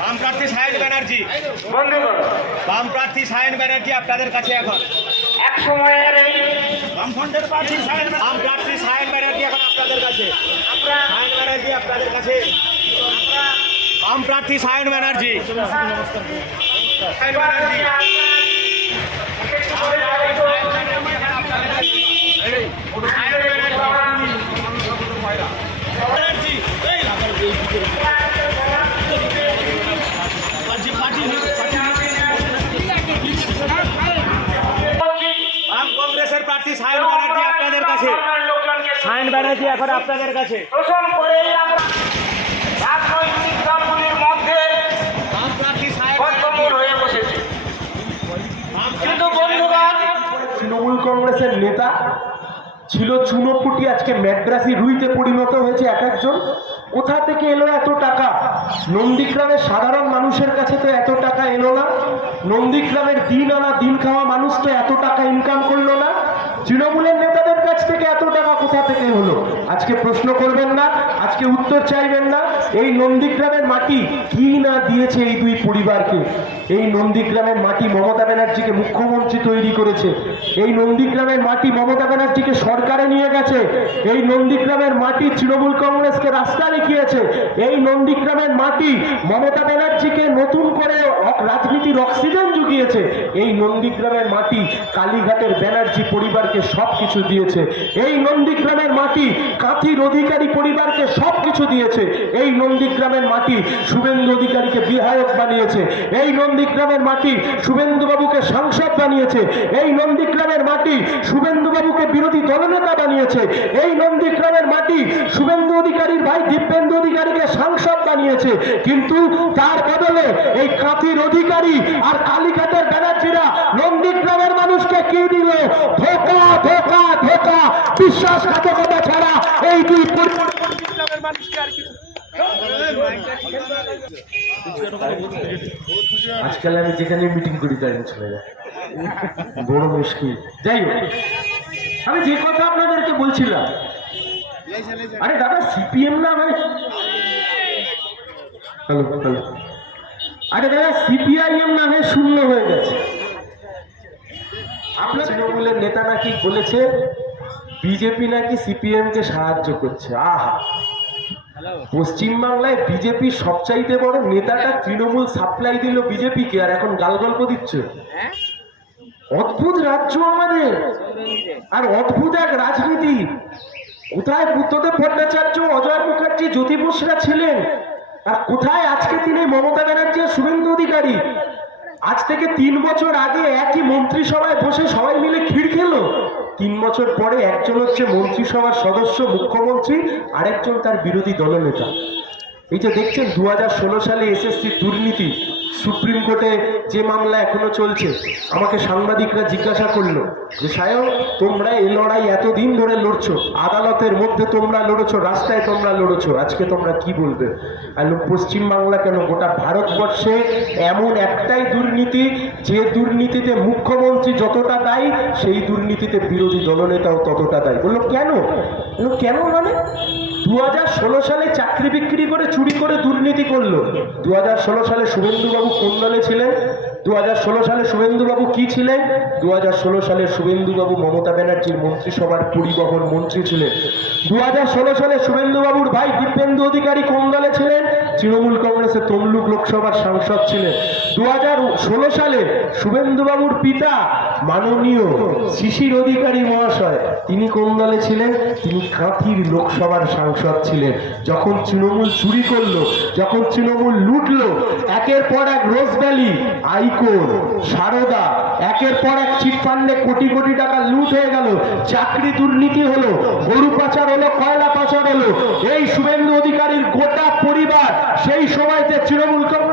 বাম প্রার্থী সায়ন ব্যানার্জি। বাম প্রার্থী সায়ন ব্যানার্জি আপনাদের কাছে এখন। এক সময়ের এই বামফ্রন্টের প্রার্থী সায়ন বাম প্রার্থী সায়ন ব্যানার্জি এখন আপনাদের কাছে। আমরা সায়ন ব্যানার্জি আপনাদের কাছে। বাম প্রার্থী সায়ন ব্যানার্জি। সায়ন ব্যানার্জি। সায়ন এখন আপনাদের কাছে। শোষণ করেই আমরা রাজনৈতিক দলগুলির মধ্যে বাম প্রার্থী সায়ন বদ্ধমূল হয়ে বসেছি। কিন্তু বন্ধুগণ তৃণমূল কংগ্রেসের নেতা ছিল চুনোপুটি আজকে ম্যাড্রাসি রুইতে পরিণত হয়েছে এক একজন। কোথা থেকে এলো এত টাকা? নন্দীগ্রামের সাধারণ মানুষের কাছে তো এত টাকা এলো না। নন্দীগ্রামের দিন আনা দিন খাওয়া মানুষ তো এত টাকা ইনকাম করল না। তৃণমূলের নেতাদের কাছ থেকে এত টাকা কোথা থেকে হলো? আজকে প্রশ্ন করবেন না। আজকে উত্তর চাইবেন না। এই নন্দীগ্রামের মাটি কি না দিয়েছে এই দুই পরিবারকে? এই নন্দীগ্রামের মাটি মমতা ব্যানার্জিকে মুখ্যমন্ত্রী তৈরি করেছে। এই নন্দীগ্রামের মাটি মমতা ব্যানার্জিকে সরকারে নিয়ে গেছে। এই নন্দীগ্রামের মাটি তৃণমূল কংগ্রেসকে রাস্তা দেখিয়েছে। এই নন্দীগ্রামের মাটি মমতা ব্যানার্জিকে নতুন করে রাজনীতির অক্সিজেন জুগিয়েছে। এই নন্দীগ্রামের মাটি কালীঘাটের ব্যানার্জি পরিবারকে সব কিছু দিয়েছে। এই নন্দীগ্রামের মাটি কাঁথির অধিকারী পরিবারকে সব কিছু দিয়েছে। এই নন্দীগ্রামের মাটি শুভেন্দু অধিকারীকে বিধায়ক বানিয়েছে। এই নন্দীগ্রামের মাটি শুভেন্দুবাবুকে সাংসদ বানিয়েছে। এই নন্দীগ্রামের মাটি শুভেন্দুবাবুকে বিরোধী দলনেতা বানিয়েছে। এই নন্দীগ্রামের মাটি শুভেন্দু অধিকারীর ভাই দিব্যেন্দু অধিকারীকে সাংসদ বানিয়েছে। কিন্তু তার বদলে এই কাঁথির অধিকারী আর কালীঘাটের ব্যানার্জিরা নন্দীগ্রামের মানুষকে কি দিল? ধোকা ধোকা ধোকা। বিশ্বাসঘাতকতা ছাড়া এই দুই নন্দীগ্রামের মানুষকে আর কিছু আজকাল আমি যেখানে মিটিং করি কারেন্ট চলে যায়। বড় মুশকিল। যাই হোক, আমি যে কথা আপনাদেরকে বলছিলাম, আরে দাদা সিপিএম না ভাই? Hello hello. আরে দাদা সিপিআইএম না নামে শূন্য হয়ে গেছে। আপনার তৃণমূলের নেতা নাকি বলেছে, বিজেপি নাকি সিপিএম কে সাহায্য করছে। আহা! পশ্চিমবাংলায় বিজেপি সবচাইতে বড় নেতাটা তৃণমূল সাপ্লাই দিল বিজেপিকে আর এখন গাল গল্প দিচ্ছে অদ্ভুত রাজ্য আমাদের। আর অদ্ভুত এক রাজনীতি। কোথায় বুদ্ধদেব ভট্টাচার্য অজয় মুখার্জি জ্যোতি বসুরা ছিলেন? আর কোথায় আজকে তিনি মমতা ব্যানার্জি আর শুভেন্দু অধিকারী? আজ থেকে তিন বছর আগে একই মন্ত্রিসভায় বসে সবাই মিলে ক্ষীর খেলো। তিন বছর পরে একজন হচ্ছে মন্ত্রিসভার সদস্য, মুখ্যমন্ত্রী, আরেকজন তার বিরোধী দলনেতা এই যে দেখছেন দু হাজার ষোলো সালে এসএসসি দুর্নীতি, সুপ্রিম কোর্টে যে মামলা এখনও চলছে, আমাকে সাংবাদিকরা জিজ্ঞাসা করল যে সায়ক তোমরা এই লড়াই এতদিন ধরে লড়ছো, আদালতের মধ্যে তোমরা লড়েছো, রাস্তায় তোমরা লড়েছো, আজকে তোমরা কি বলবে? আর পশ্চিমবাংলা কেন? গোটা ভারতবর্ষে এমন একটাই দুর্নীতি, যে দুর্নীতিতে মুখ্যমন্ত্রী যতটা দায়ী, সেই দুর্নীতিতে বিরোধী দলনেতাও ততটা দায়ী। বলল, কেন? কেন মানে? দু হাজার ষোলো সালে চাকরি বিক্রি করে চুরি করে দুর্নীতি করল। দু হাজার ষোলো সালে শুভেন্দুবাবু কোন দলে ছিলেন? দুহাজার ষোলো সালে শুভেন্দুবাবু কি ছিলেন? দুহাজার ষোলো সালে শুভেন্দুবাবু মমতা ব্যানার্জির মন্ত্রিসভার পরিবহন মন্ত্রী ছিলেন। দু হাজার ষোলো সালে শুভেন্দুবাবুর ভাই দিব্যেন্দু অধিকারী কোন দলে ছিলেন? তৃণমূল কংগ্রেসের তমলুক লোকসভার সাংসদ ছিলেন। দু হাজার ষোলো সালে শুভেন্দুবাবুর পিতা মাননীয় শিশির অধিকারী মহাশয়, তিনি কোন দলে ছিলেন? তিনি কাঁথির লোকসভার সাংসদ ছিলেন। যখন তৃণমূল চুরি করল, যখন তৃণমূল লুটলো, একের পর এক রোজ ভ্যালি আইকোর সারদা, একের পর এক চিটফান্ডে কোটি কোটি টাকা লুট হয়ে গেল, চাকরি দুর্নীতি হলো, গরু পাচার হলো, কয়লা পাচার হলো। এই শুভেন্দু অধিকারীর গোটা পরিবার সেই সময়তে তৃণমূল কংগ্রেসের ভিড়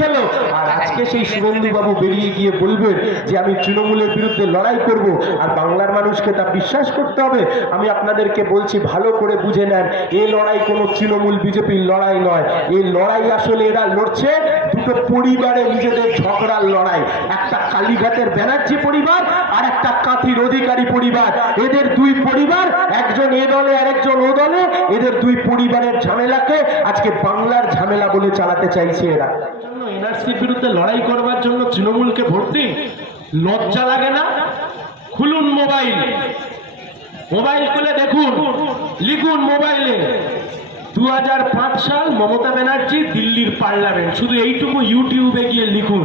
খেলো। আর আজকে সেই শুভেন্দু বাবু বেরিয়ে গিয়ে বলবেন যে আমি তৃণমূলের বিরুদ্ধে লড়াই করব আর বাংলার মানুষকে তা বিশ্বাস করতে হবে। আমি আপনাদেরকে বলছি, ভালো করে বুঝে নেন এই লড়াই কোনো তৃণমূল বিজেপির লড়াই নয়। এই লড়াই আসলে এরা লড়ছে দুটো পরিবারে নিজেদের ঝগড়া করার লড়াই। একটা কালীঘাটের ব্যানার্জি পরিবার আর একটা কাঁথির অধিকারী পরিবার। এদের দুই পরিবার, একজন এ দলে আর একজন ও দলে, এদের দুই পরিবারের ঝামেলাকে আজকে বাংলার ঝামেলা বলে চালাতে চাইছে এরা। এনআরসির বিরুদ্ধে লড়াই করবার জন্য তৃণমূলকে ভোট দিন লজ্জা লাগে না? খুলুন মোবাইল। মোবাইল খুলে দেখুন। লিখুন মোবাইলে। দু হাজার পাঁচ সাল মমতা ব্যানার্জি দিল্লির পার্লামেন্ট। শুধু এইটুকু ইউটিউবে গিয়ে লিখুন।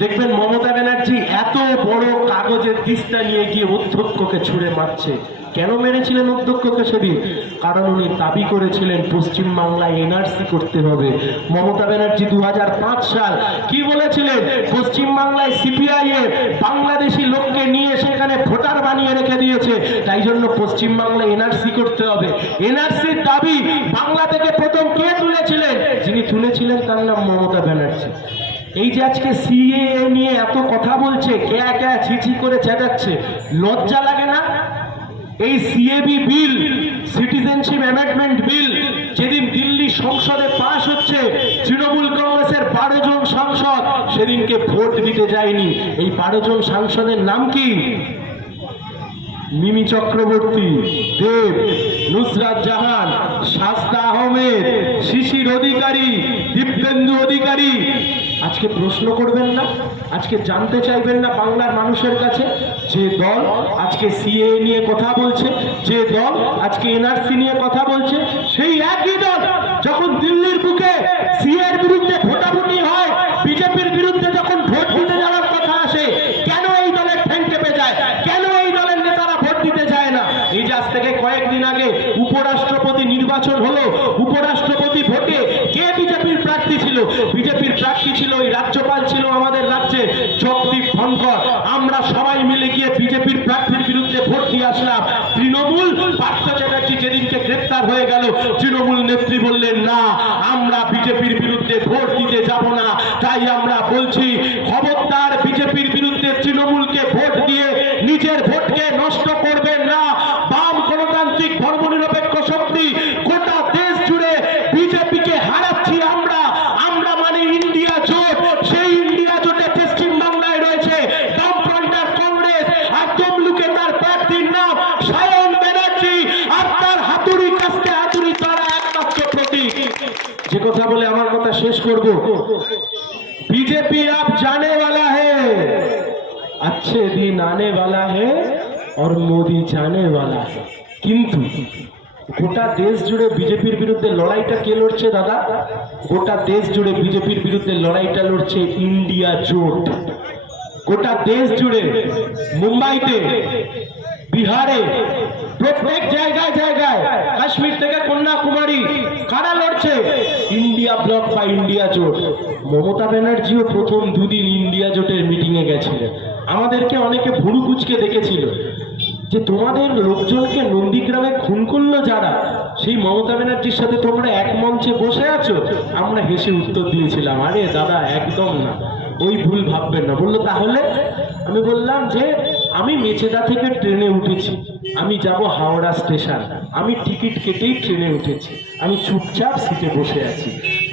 দেখবেন মমতা ব্যানার্জি এত বড় কাগজের দিস্তা নিয়ে গিয়ে অধ্যক্ষকে ছুঁড়ে মারছে। কেন মেরেছিলেন অধ্যক্ষকে সেদিন? কারণ উনি দাবি করেছিলেন পশ্চিমবাংলায় এনআরসি করতে হবে। মমতা ব্যানার্জি দু হাজার পাঁচ সাল কি বলেছিলেন? পশ্চিমবাংলায় সিপিআই এর বাংলাদেশি লোককে নিয়ে সেখানে ভোটার বানিয়ে রেখে দিয়েছে। তাই জন্য পশ্চিমবাংলায় এনআরসি করতে হবে। এনআরসির দাবি বাংলা থেকে প্রথম কে তুলেছিলেন? যিনি তুলেছিলেন তার নাম মমতা ব্যানার্জি। এই যে আজকে সিএ নিয়ে এত কথা বলছে ক্যা ক্যা ছিছি করে চেঁচাচ্ছে, লজ্জা লাগে না? এই CAB bill citizenship amendment bill, যেদিন দিল্লি সংসদে পাশ হচ্ছে, তৃণমূল কংগ্রেসের বারো জন সাংসদ, সেদিনকে ভোট দিতে যায়নি। এই বারো জন সাংসদের নাম কি? মিমি চক্রবর্তী, দেব, নুসরাত জাহান, শাস্তা আহমেদ, শিশির অধিকারী, দীপেন্দু অধিকারী আজকে প্রশ্ন করবেন না, আজকে জানতে চাইবেন না বাংলার মানুষের কাছে যে দল আজকে সিএ নিয়ে কথা বলছে, যে দল আজকে এনআরসি নিয়ে কথা বলছে, সেই একই দল যখন দিল্লির বুকে সিএ এর বিরুদ্ধে ভোটাভুটি হয়, বিজেপির বিরুদ্ধে যখন ভোট দিতে যাওয়ার কথা আসে, কেন এই দলের ঠ্যাং চেপে যায়? কেন এই দলের নেতারা ভোট দিতে যায় না? আজ থেকে কয়েকদিন আগে উপরাষ্ট্রপতি নির্বাচন হলো উপরাষ্ট্রপতি ভোটে কে বিজেপির প্রার্থী ছিল বিজেপির প্রার্থী ছিল ওই রাজ্যপাল ছিল আমাদের রাজ্যে জগদীপ ধনকর আমরা সবাই মিলে গিয়ে বিজেপির প্রার্থীর বিরুদ্ধে ভোট দিয়ে আসলাম। তৃণমূল, পার্থ চ্যাটার্জি যেদিনকে গ্রেপ্তার হয়ে গেল, তৃণমূল নেত্রী বললেন, না, আমরা বিজেপির বিরুদ্ধে ভোট দিতে যাব না। তাই আমরা বলছি, খবরদার বিজেপির বিরুদ্ধে তৃণমূলকে ভোট দিয়ে নিজের ভোটকে নষ্ট করবেন না বাম গণতান্ত্রিক ধর্মনিরপেক্ষ শক্তি গোটা দেশ জুড়ে বিজেপিকে হারাচ্ছি আমরা আমরা মানে ইন্ডিয়া জোট সেই ইন্ডিয়া জোটে পশ্চিম বাংলায় রয়েছে বামফ্রন্টার কংগ্রেস আর তমলুকে তার প্রার্থীর নাম সায়ন ব্যানার্জি আর তার হাতুড়ি কাস্তে হাতুড়ি তারা একমাত্র প্রতীক যে কথা বলে আমার কথা শেষ করব बीजेपी अब जाने वाला है अच्छे दिन आने वाला है और মোদি जाने वाला है কিন্তু গোটা দেশ জুড়ে বিজেপির বিরুদ্ধে লড়াইটা কে লড়ছে দাদা গোটা দেশ জুড়ে বিজেপির বিরুদ্ধে লড়াইটা লড়ছে ইন্ডিয়া জোট গোটা দেশ জুড়ে মুম্বাইতে বিহারে প্রত্যেক জায়গায় জায়গায় কাশ্মীর থেকে কন্যাকুমারী কারা লড়ছে ইন্ডিয়া ব্লক বা ইন্ডিয়া জোট। মমতা ব্যানার্জিও প্রথম দুদিন ইন্ডিয়া জোটের মিটিংয়ে গেছিলেন। আমাদেরকে অনেকে ভুরু কুচকে দেখেছিল। যে তোমাদের লোকজনকে নন্দীগ্রামে খুন করল যারা, সেই মমতা ব্যানার্জির সাথে তোমরা এক মঞ্চে বসে আছো? আমরা হেসে উত্তর দিয়েছিলাম, আরে দাদা, একদম না। ওই ভুল ভাববেন না। বলল, তাহলে? আমি বললাম যে, আমি মেচেদা থেকে ট্রেনে উঠেছি। আমি যাব হাওড়া স্টেশন। আমি টিকিট কেটেই ট্রেনে উঠেছি। আমি চুপচাপ সিটে বসে আছি।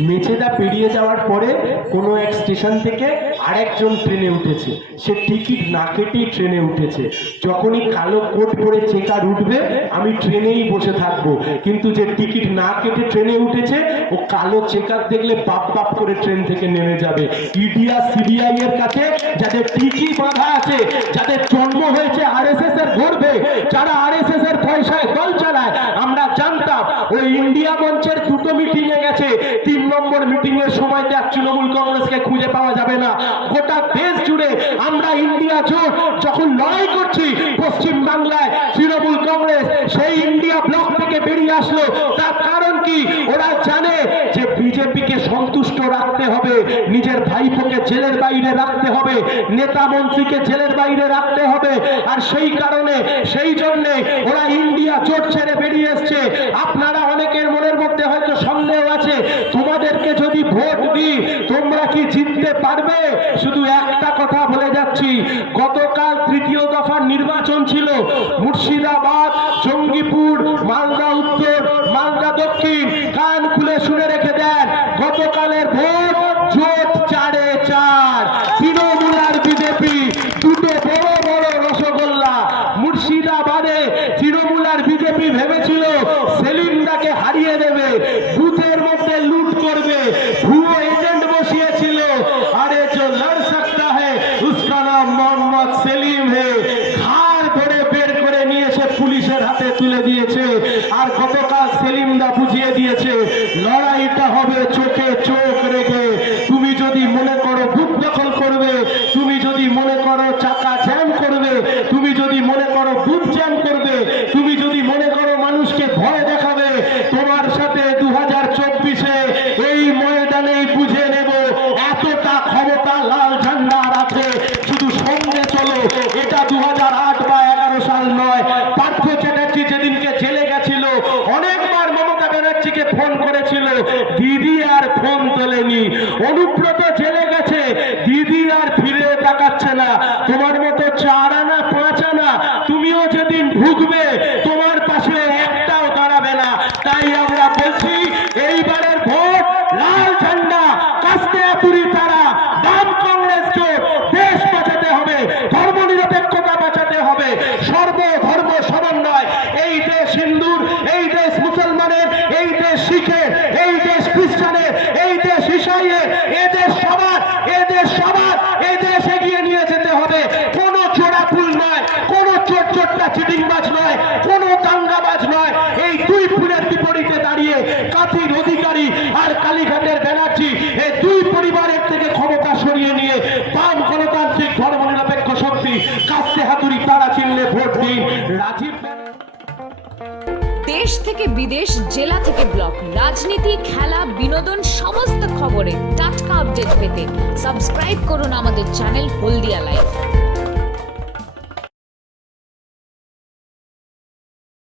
মেচেদা পেরিয়ে যাওয়ার পরে কোনো এক স্টেশন থেকে আরেকজন ট্রেনে উঠেছে। সে টিকিট না কেটেই ট্রেনে উঠেছে। যখনই কালো কোট পরে চেকার উঠবে, আমি ট্রেনেই বসে থাকব। কিন্তু যে টিকিট না কেটে ট্রেনে উঠেছে, ও কালো চেকার দেখলে বাপ বাপ করে ট্রেন থেকে নেমে যাবে। ইডিয়া সিবিআই এর কাছে যাদের টিকি বাঁধা আছে, যাদের জন্ম হয়েছে আরএসএস এর ধরবে যারা আরএসএস এর পয়সায় দল চালায়, আমরা জানতাম ওই ইন্ডিয়া মঞ্চের মিটিং এ গেছে। তিন নম্বর মিটিং এর সময় দেখ, তৃণমূল কংগ্রেসকে খুঁজে পাওয়া যাবে না। গোটা দেশ জুড়ে আমরা ইন্ডিয়া জোট, যখন লড়াই করছি পশ্চিম বাংলায়, তৃণমূল কংগ্রেস সেই ইন্ডিয়া ব্লক থেকে বেরিয়ে আসলো। তার কারণ কি? ওরা জানে যে বিজেপিকে সন্তুষ্ট রাখতে হবে, নিজের ভাইপোকে জেলের বাইরে রাখতে হবে, নেতা মন্ত্রীকে জেলের বাইরে রাখতে হবে। আর সেই কারণে, সেই জন্যে ওরা ইন্ডিয়া জোট ছেড়ে বেরিয়ে এসছে। আপনারা অনেকের মনের ভোট তোমরা কি জিততে পারবে? শুধু একটা কথা বলে যাচ্ছি, গতকাল তৃতীয় দফার নির্বাচন ছিল, মুর্শিদাবাদ, জঙ্গিপুর, মালদা মোহাম্মদ সেলিম হে ঘাড় ধরে বের করে নিয়ে এসে পুলিশের হাতে তুলে দিয়েছে। আর গতকাল সেলিমদা বুঝিয়ে দিয়েছে, লড়াইটা হবে চোখে চোখ রেখে। দিদি আর ফিরে তাকাচ্ছে না। তোমার মতো চার বাম গণতান্ত্রিক শক্তি কাস্তে হাতুরি তারা চিনলে ভোট দিন রাজীব দেশ থেকে বিদেশ, জেলা থেকে ব্লক, রাজনীতি, খেলা, বিনোদন, সমস্ত খবরে টাটকা আপডেট পেতে সাবস্ক্রাইব করুন আমাদের চ্যানেল হলদিয়া লাইফ।